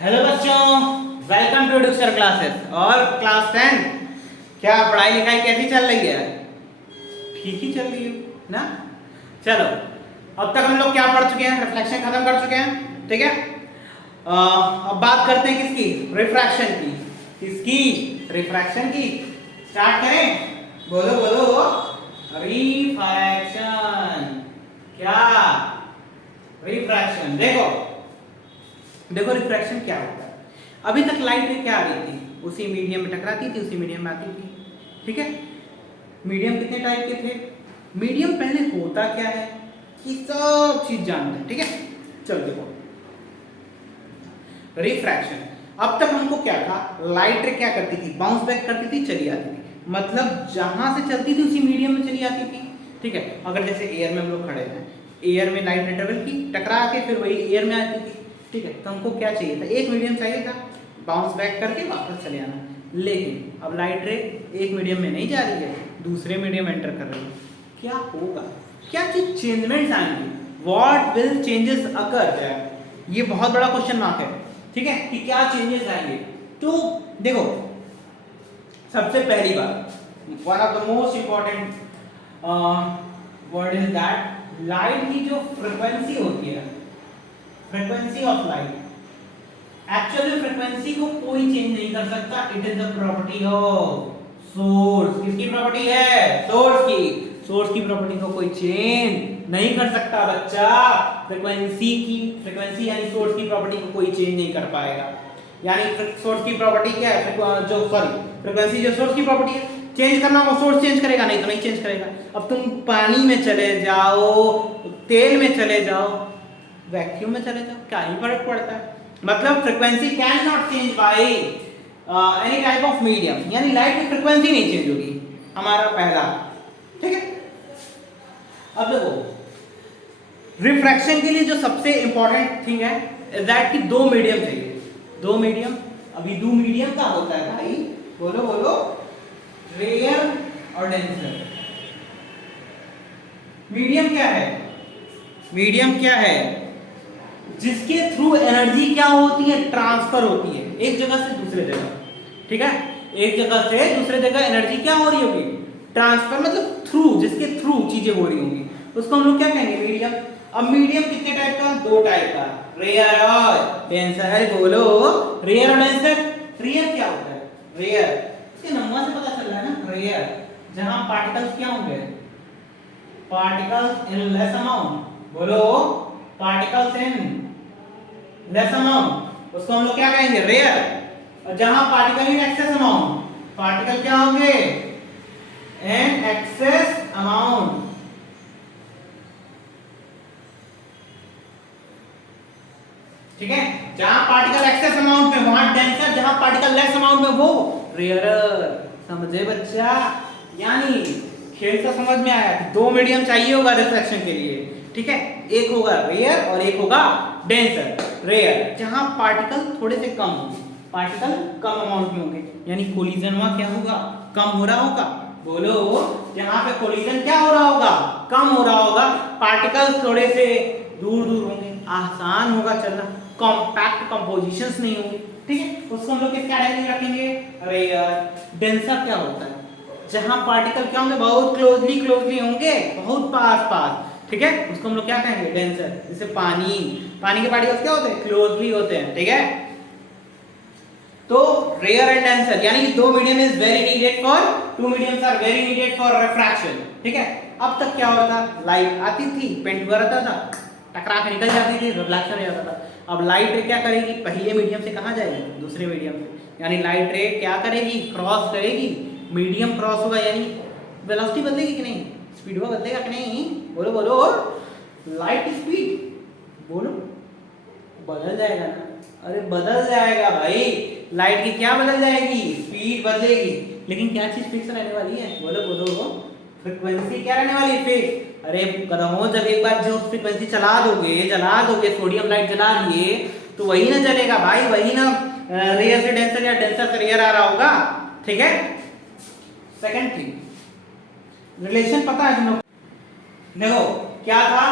Hello बच्चों, welcome to डिक्सर classes और class 10। क्या पढ़ाई लिखाई कैसी चल रही है? ठीक ही चल रही है ना। चलो, अब तक हम लोग क्या पढ़ चुके हैं? रिफ्लेक्शन खत्म कर चुके हैं, ठीक है। अब बात करते हैं किसकी? रिफ्रैक्शन की। किसकी? रिफ्रैक्शन की। स्टार्ट करें? बोलो बोलो। रिफ्रैक्शन। क्या? रिफ्रैक्शन। देखो देखो रिफ्रैक्शन क्या होता है। अभी तक लाइट क्या आ रही थी? उसी मीडियम में टकराती थी, उसी मीडियम में आती थी, ठीक है। मीडियम कितने टाइप के थे? मीडियम पहले होता क्या है कि सब चीज जानते हैं, ठीक है। चल देखो, रिफ्रैक्शन। अब तक हमको क्या था? लाइट रे क्या करती थी? बाउंस बैक करती थी, चली आती थी। मतलब जहां से चलती थी उसी मीडियम में चली आती थी, ठीक है। अगर जैसे एयर में हम लोग खड़े हैं, एयर में लाइट ने ट्रेवल की, टकरा के फिर वही एयर में आती थी, ठीक है। तो हमको क्या चाहिए था? एक मीडियम चाहिए था, बाउंस बैक करके वापस चले आना। लेकिन अब लाइट रे एक मीडियम में नहीं जा रही है, दूसरे मीडियम एंटर कर रही है। क्या होगा? क्या चीज चेंजमेंट्स आएंगी? What will changes occur there? ये बहुत बड़ा क्वेश्चन मार्क है, ठीक है, कि क्या चेंजेस आएंगे। तो देखो, सबसे पहली बात, one of the most important word is that light की जो फ्रीक्वेंसी होती है, frequency of light, actually frequency को कोई चेंज नहीं कर सकता। It is the property of source. किसकी प्रॉपर्टी है? सोर्स की। सोर्स की प्रॉपर्टी को कोई चेंज नहीं कर सकता बच्चा। फ्रीक्वेंसी यानी सोर्स की प्रॉपर्टी को कोई चेंज नहीं कर पाएगा। यानी सोर्स की प्रॉपर्टी क्या है? फ्रीक्वेंसी जो सोर्स की प्रॉपर्टी है, चेंज करना हो सोर्स चेंज करेगा, नहीं तो नहीं चेंज करेगा। अब तुम पानी में चले जाओ, तेल में चले जाओ, वैक्यूम में चले जाओ, क्या ही फर्क पड़ता है। मतलब frequency can not change by any type of medium, यानी लाइट की फ्रीक्वेंसी नहीं चेंज होगी, हमारा पहला, ठीक है। अब देखो, रिफ्रैक्शन के लिए जो सबसे इंपॉर्टेंट थिंग है दैट कि दो मीडियम चाहिए। दो मीडियम। अभी दो मीडियम का होता है भाई, बोलो बोलो। रेयर और डेंसर। मीडियम क्या है? मीडियम क्या है? जिसके थ्रू एनर्जी क्या होती है? ट्रांसफर होती है एक जगह से दूसरे जगह, ठीक है। एक जगह से दूसरे जगह एनर्जी क्या हो रही होगी? ट्रांसफर, मतलब थ्रू, जिसके थ्रू चीजें हो रही होंगी, उसको हम लोग क्या कहेंगे? मीडियम। अब मीडियम कितने टाइप का? दो टाइप का, रेयर और डेंसर। अरे बोलो, रेयर और डेंसर। रेयर क्या होता है? रेयर, इसके नाम से पता चल रहा है ना, रेयर, जहां पार्टिकल्स क्या होंगे? Particles in less amount. बोलो, पार्टिकल्स इन लेस अमाउंट, उसको हम लोग क्या कहेंगे? रेयर। और जहां particle in excess amount, particle क्या होंगे? इन एक्सेस अमाउंट, ठीक है। जहां पार्टिकल एक्सेस अमाउंट में वहां डेंसर, जहां पार्टिकल लेस अमाउंट में वो रेयरर। समझे बच्चा? यानी खेल तो समझ में आया कि दो मीडियम चाहिए होगा रिफ्रैक्शन के लिए, ठीक है। एक होगा रेयर और एक होगा डेंसर। रेयर जहां पार्टिकल थोड़े से कम होंगे, पार्टिकल कम अमाउंट में होंगे, यानी कोलिजन वहां क्या होगा? कम हो रहा होगा। बोलो, जहां पे कोलिजन क्या हो रहा होगा? कम हो रहा होगा। पार्टिकल्स थोड़े से दूर दूर होंगे, आसान होगा चलना, कॉम्पैक्ट कंपोजिशंस नहीं होंगी, ठीक है। उसको हम लोग किस कैटेगरी में रखेंगे? रेयर। डेंसर क्या होता है? जहां पार्टिकल क्या होंगे? बहुत क्लोजली होंगे, बहुत पास पास, ठीक है। उसको हम लोग क्या कहेंगे? डेंसर। जैसे पानी, पानी के पार्टिकल्स क्या होते हैं? क्लोजली होते हैं, ठीक है। तो रेयर एंड डेंसर, यानी कि दो medium is very needed for, two mediums are very needed for refraction, ठीक है। अब तक क्या होता था? लाइट आती थी, पेंट हुआ रहता था, टकरा के निकल जाती थी, रिफ्लेक्शन हो जाता था। अब लाइट रे क्या करेगी? पहले मीडियम से कहां जाएगी? दूसरे मीडियम से। यानी लाइट रे क्या करेगी? क्रॉस करेगी, मीडियम क्रॉस होगा, यानी वेलोसिटी बदलेगी कि नहीं? स्पीड बदलेगा कि नहीं? बोलो बोलो। लाइट स्पीड, बोलो, बदल जाएगा ना? अरे बदल जाएगा भाई। लाइट की क्या बदल जाएगी? स्पीड बदलेगी, लेकिन क्या चीज फिक्स रहने वाली है? बोलो बोलो। फ्रीक्वेंसी क्या रहने वाली है? फिक्स। अरे कदमों, जब एक बार जो फ्रीक्वेंसी जला दोगे, सोडियम लाइट जला लिए, तो वही ना जलेगा भाई, वही ना रेयर से डेंसर या डेंसर से रेयर आ रहा होगा, ठीक है। सेकंड थिंग, रिलेशन पता है तुम लोग? देखो क्या था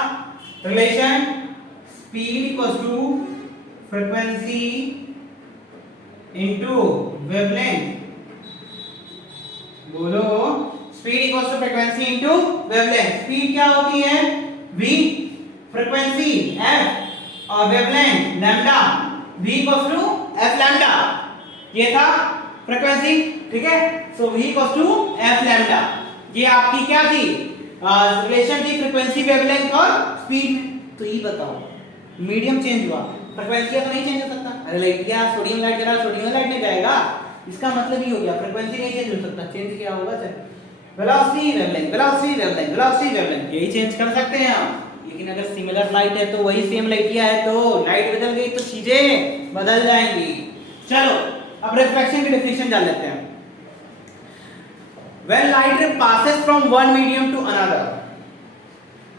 relation? Speed equals to frequency into wavelength, बोलो speed equal to frequency into wavelength. Speed क्या होती है v, फ्रीक्वेंसी f और wavelength lambda, v equal to f lambda. ये था फ्रीक्वेंसी, ठीक है। So v equal to f lambda, ये आपकी क्या थी रिलेशन थी फ्रीक्वेंसी वेवलेंथ और स्पीड में। तो ये बताओ मीडियम चेंज हुआ, फ्रीक्वेंसी तो नहीं चेंज हो सकता। अरे लाइट क्या सोडियम लाइट जरा सोडियम लाइट में जाएगा, इसका मतलब ये हो गया फ्रीक्वेंसी नहीं चेंज हो सकता। चेंज क्या होगा sir, velocity wavelength, velocity wavelength, velocity wavelength, यही चेंज कर सकते हैं हम। लेकिन अगर सिमिलर लाइट है तो वही सेम लाइट किया है तो लाइट बदल गई तो चीजें बदल जाएंगी। चलो अब रिफ्लेक्शन की डेफिनेशन जान लेते हैं। When light ray passes from one medium to another,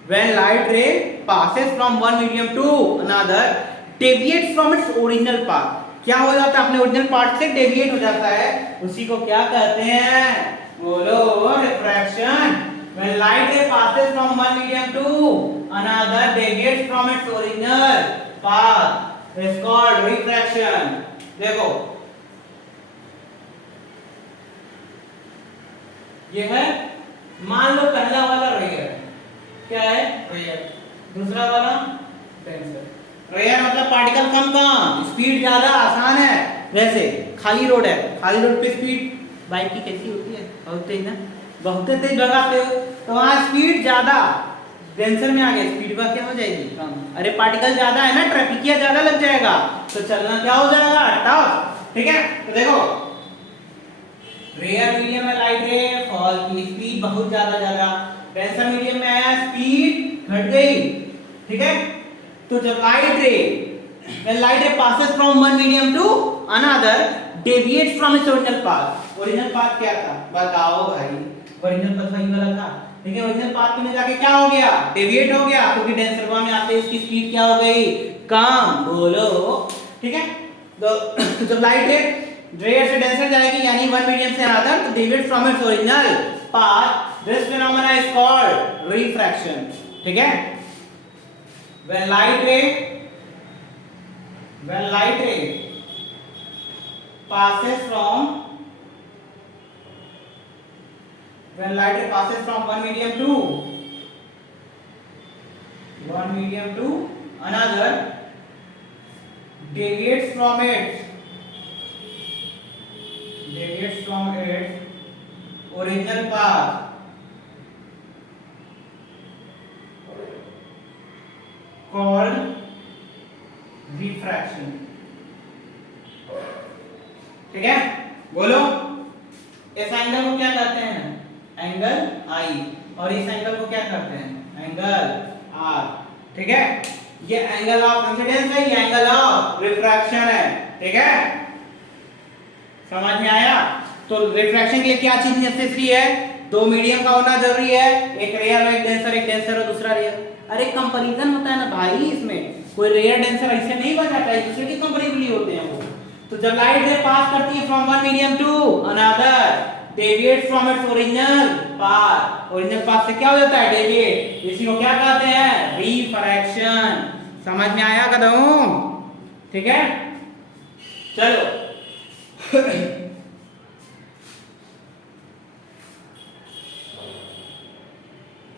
when light ray passes from one medium to another, deviates from its original path, क्या हो जाता है अपने ओरिजिनल पार्ट से डेविएट हो जाता है, उसी को क्या कहते हैं, बोलो refraction. When light ray passes from one medium to another, deviates from its original path, is called refraction। देखो ये है, मान लो पहला वाला रेयर, क्या है रेयर, दूसरा वाला डेंसर। रेयर मतलब पार्टिकल कम कहाँ, स्पीड ज्यादा, आसान है। जैसे खाली रोड है, खाली रोड पे स्पीड बाइक की कैसी होती है, बहुत तेज ना, बहुत तेज भगाते हो तो वहां स्पीड ज्यादा, डेंसर में आ गया स्पीड का क्या हो जाएगी कम। अरे पार्टिकल ज्यादा है ना, ट्रैफिकिया ज्यादा लग जाएगा तो चलना क्या हो जाएगा टफ, ठीक है। तो देखो रेयर मीडियम में लाइट रे फॉल की स्पीड बहुत ज्यादा, डेंसर मीडियम में आया स्पीड घट गई, ठीक है। तो जब लाइट रे, when light ray passes from one medium to another, deviates from its original path, original path क्या था बताओ भाई, ओरिजिनल पाथ वही वाला था, लेकिन ओरिजिनल पाथ में जाके क्या हो गया, डेविएट हो गया, क्योंकि डेंसरवा में आते इसकी स्पीड क्या हो गई कम, बोलो ठीक है। तो जब लाइट रे रेयर से डेंसर जाएगी यानी वन मीडियम से अनदर तो deviate from its original path, this phenomena is called refraction, ठीक है। when light ray passes from one medium to another, deviates from its original path, called refraction, ठीक है। बोलो इस एंगल को क्या कहते हैं, एंगल आई, और इस एंगल को क्या कहते हैं, एंगल आर, ठीक है। ये एंगल ऑफ इंसिडेंस है, ये एंगल ऑफ रिफ्रैक्शन है, ठीक है। समझ में आया। तो रिफ्रैक्शन के लिए क्या चीज नेसेसरी है, दो मीडियम का होना जरूरी है, एक रेयर और एक डेंसर और दूसरा रेयर। अरे कंपैरिजन होता है ना भाई, इसमें कोई रेयर डेंसर ऐसे नहीं बन जाता है, दूसरे के कंपैरेटिवली होते हैं वो। तो जब लाइट रे पास करती है from one medium to another, deviate from its original path, original path से क्या हो जाता है डेविएट, इसी को क्या कहते हैं रिफ्रैक्शन। समझ में आया कदम, ठीक है। चलो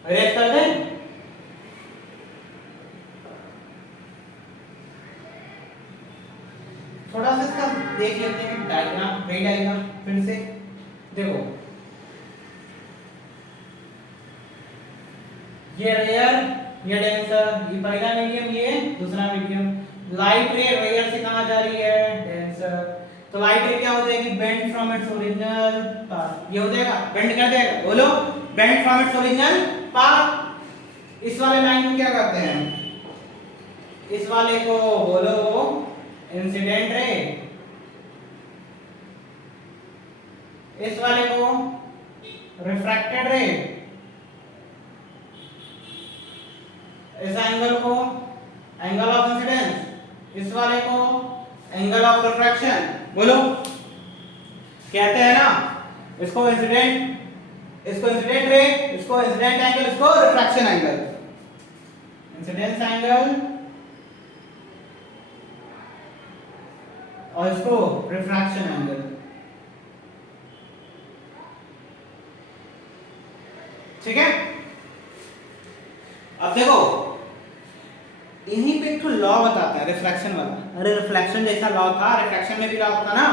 रेस्ट कर दें, थोड़ा सा इसका देख लेते हैं डायग्राम, रे डायग्राम फिर से देखो। ये रेयर, ये डेंसर, ये पहला मीडियम, ये दूसरा मीडियम। लाइट रे रेयर से कहां जा रही है, डेंसर, तो लाइट रे क्या हो जाएगी, bend from its original path, ये हो जाएगा बेंड कर देगा, बोलो bend from its original path. इस वाले लाइन को क्या कहते हैं, इस वाले को बोलो इंसिडेंट रे, इस वाले को रिफ्रैक्टेड रे, इस एंगल को एंगल ऑफ इंसिडेंस, इस वाले को एंगल ऑफ रिफ्रैक्शन। बोलो कहते हैं ना, इसको इंसिडेंट रे, इसको इंसिडेंट एंगल, इसको रिफ्रैक्शन एंगल, इंसिडेंस एंगल, और इसको रिफ्रैक्शन एंगल। ठीक है, अब देखो यहीं पे एक लॉ बताता है रिफ्लेक्शन वाला। अरे रिफ्लेक्शन जैसा लॉ था, रिफ्लेक्शन में भी लॉ था ना।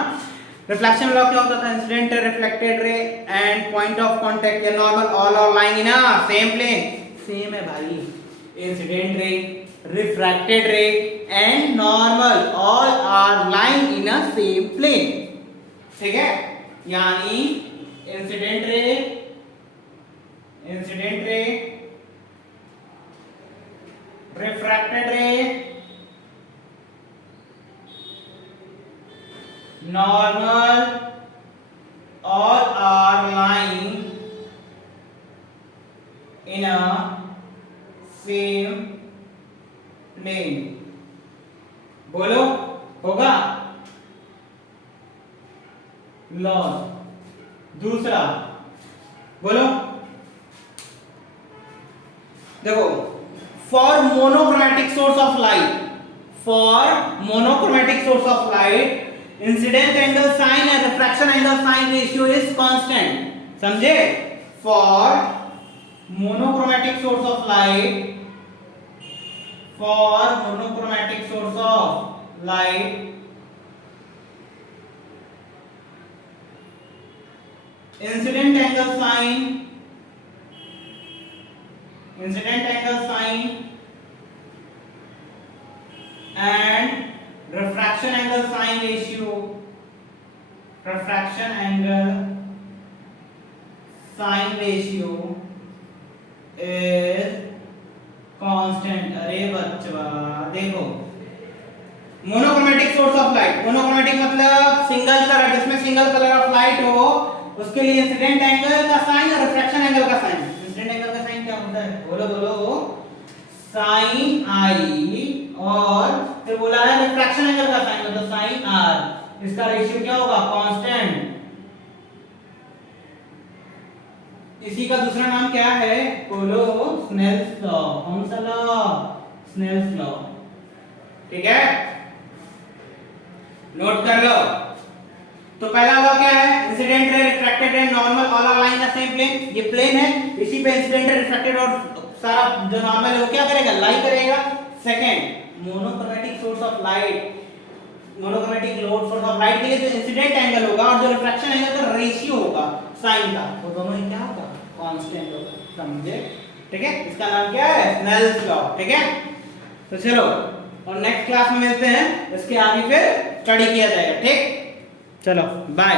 रिफ्लेक्शन लॉ क्या होता था? Incident ray, reflected ray and point of contact या normal all are lying in a same plane. Same है भाई, incident ray, refracted ray and normal all are lying in a same plane. ठीक है, यानी incident ray, refracted ray, normal, all are lying in a same plane। बोलो होगा law. दूसरा बोलो, देखो for monochromatic source of light, incident angle sin and refraction angle sin ratio is constant। समझे? for monochromatic source of light, incident angle sin and refraction angle sin ratio is constant। अरे बच्चा देखो, monochromatic source of light, monochromatic मतलब single colour, जिसमें single colour of light हो, उसके लिए incident angle का साइन और रिफ्रैक्शन एंगल का साइन। इंसिडेंट एंगल का साइन क्या होता है? बोलो बोलो, साइन आई, और फिर बोला है रिफ्रैक्शन एंगल का साइन मतलब साइन आर। इसका रेशियो क्या होगा? कांस्टेंट। इसी का दूसरा नाम क्या है? बोलो, स्नेल्स लॉ। कौन सा लॉ? Snell's law. ठीक है, नोट कर लो। तो पहला लॉ क्या है? Incident ray, refracted ray, normal all are line in the same plane. ये प्लेन है, इसी पे इंसिडेंट रे, रिफ्रैक्टेड और सारा जो नॉर्मल है वो क्या करेगा? लाई करेगा। Second, monochromatic source of light, monochromatic load source of light के लिए जो इंसिडेंट एंगल होगा और जो रिफ्रैक्शन एंगल का रेशियो होगा साइन का, वो दोनों ही क्या होगा? कांस्टेंट होगा। समझे? ठीक है, इसका नाम क्या है? Snell's law. ठीक है, तो चलो और नेक्स्ट क्लास में मिलते हैं, इसके आगे फिर स्टडी किया जाएगा। ठीक, चलो बाय।